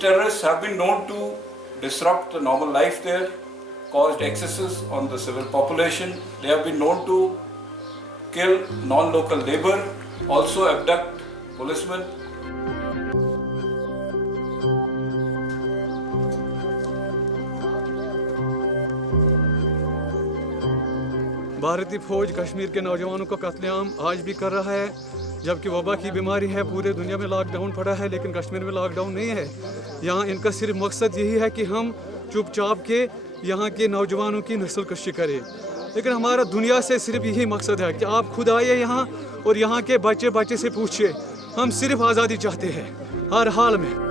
terrorists have been known to disrupt the normal life there, caused excesses on the civil population. They have been known to kill non-local labor, also abduct policemen. भारतीय फौज कश्मीर के नौजवानों का कत्लेआम आज भी कर रहा है, जबकि वबा की बीमारी है, पूरे दुनिया में लॉकडाउन पड़ा है, लेकिन कश्मीर में लॉकडाउन नहीं है। यहाँ इनका सिर्फ मकसद यही है कि हम चुपचाप के यहाँ के नौजवानों की नस्ल कशी करें, लेकिन हमारा दुनिया से सिर्फ यही मकसद है कि आप खुद आइए यहाँ और यहाँ के बच्चे से पूछिए, हम सिर्फ आज़ादी चाहते हैं हर हाल में।